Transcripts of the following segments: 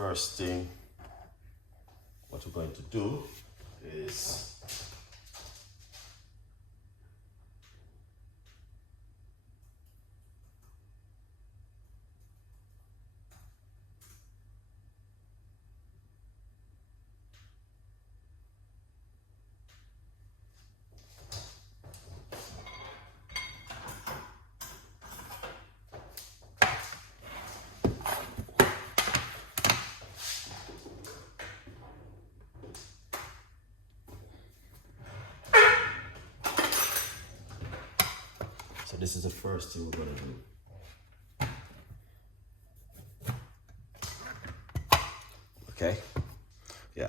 first thing, what we're going to do is so this is the first thing we're going to do. Okay? Yeah.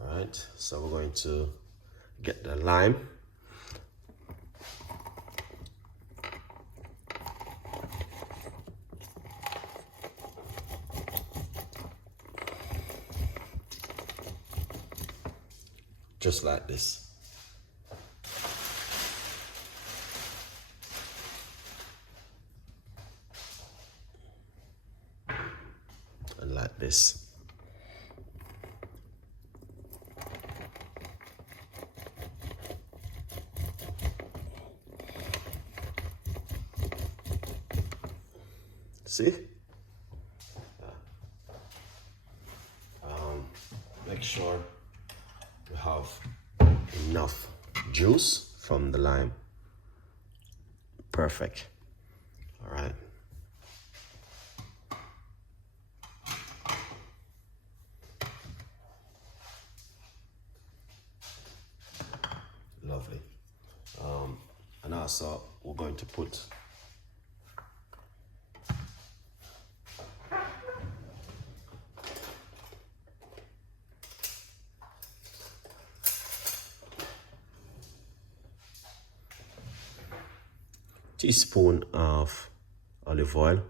All right, so we're going to get the lime. Just like this. And like this. See? Make sure you have enough juice from the lime. Perfect. All right. Lovely. And also we're going to put teaspoon of olive oil.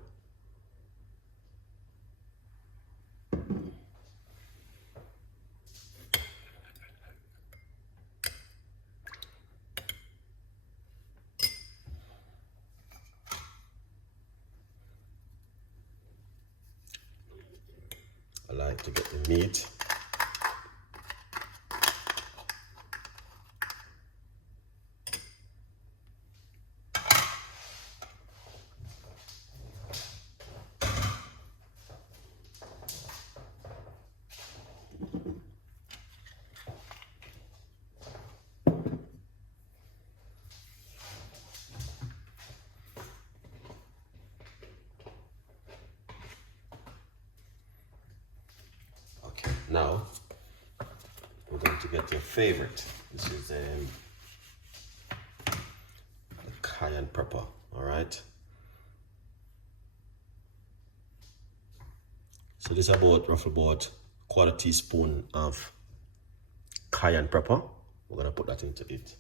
I like to get the meat. Now, we're going to get your favorite. This is the cayenne pepper, all right? So this is roughly about quarter teaspoon of cayenne pepper. We're gonna put that into it.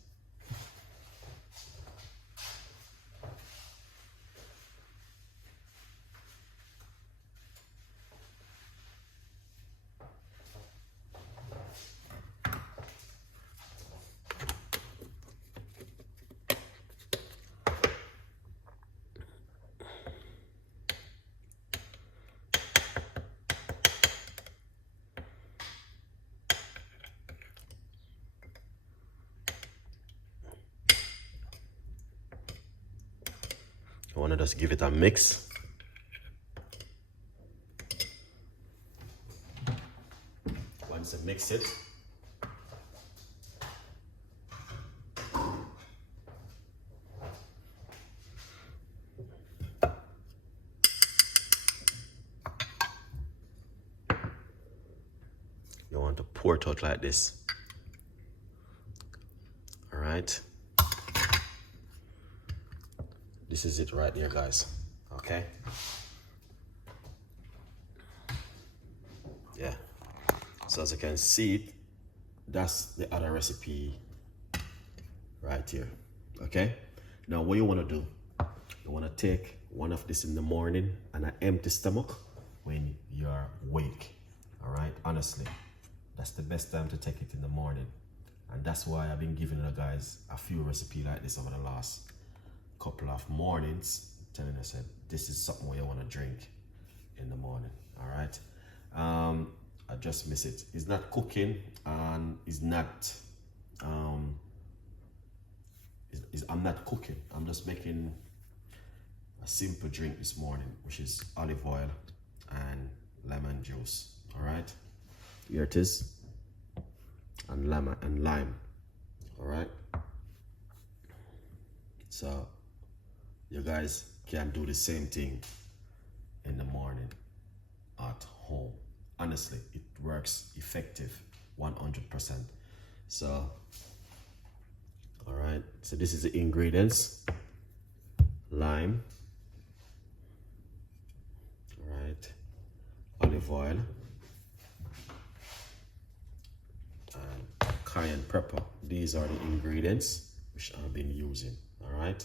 I want to just give it a mix. Once I mix it, you want to pour it out like this. All right. This is it right there, guys. Okay. Yeah. So as you can see, that's the other recipe right here. Okay. Now what you want to do, you want to take one of this in the morning on an empty stomach when you're awake. All right. Honestly, that's the best time to take it in the morning. And that's why I've been giving you guys a few recipes like this over the last couple of mornings, telling you said this is something where you want to drink in the morning. All right. I just miss it. It's not cooking and it's not I'm not cooking. I'm just making a simple drink this morning, which is olive oil and lemon juice. All right, here it is, and lime. All right, so you guys can do the same thing in the morning at home. Honestly, it works effective 100%. So all right, so this is the ingredients: lime, all right, olive oil, and cayenne pepper. These are the ingredients which I've been using. All right.